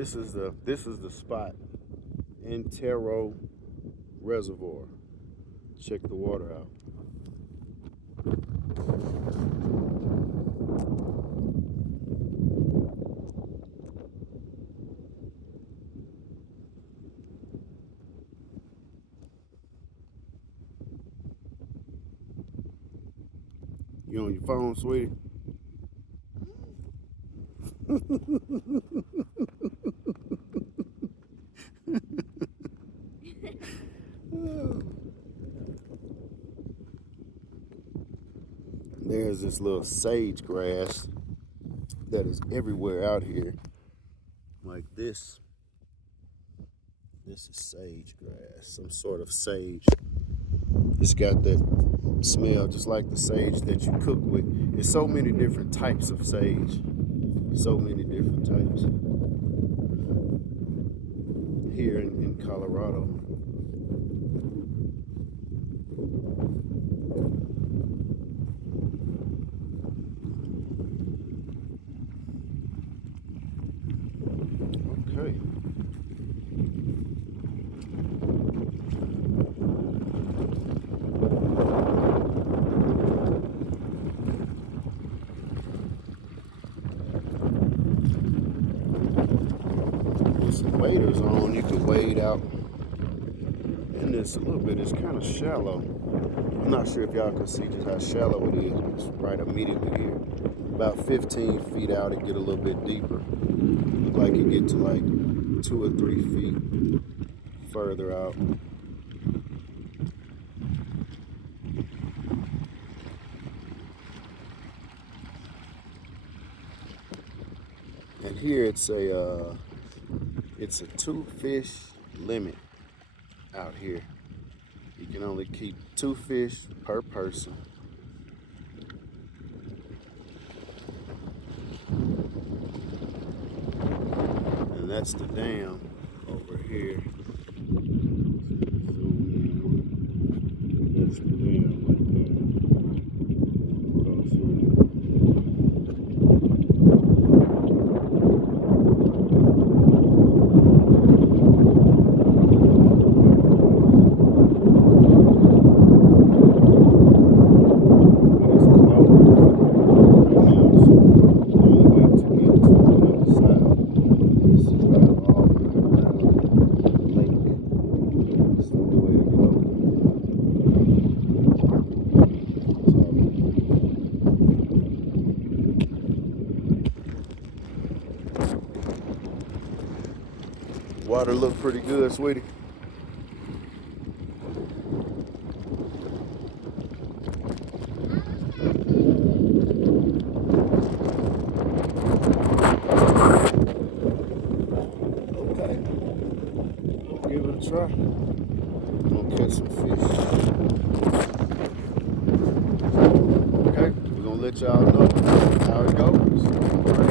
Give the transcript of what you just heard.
This is the spot. Antero Reservoir. Check the water out. You on your phone, sweetie? There's this little sage grass that is everywhere out here. Like this. This is sage grass, some sort of sage. It's got that smell just like the sage that you cook with. There's so many different types of sage. So many different types. Here in Colorado. Okay. With some waders on, you could wade out in this a little bit. It's kind of shallow. I'm not sure if y'all can see just how shallow it is. It's right immediately here. About 15 feet out, it get a little bit deeper. Look like it get to like 2 or 3 feet further out. And here it's a 2-fish limit out here. You can only keep 2 fish per person. And that's the dam over here. Zoom in. That's the dam right there. Across here. Water look pretty good, sweetie. Okay. We'll give it a try. We'll catch some fish. Okay, we're gonna let y'all know how it goes.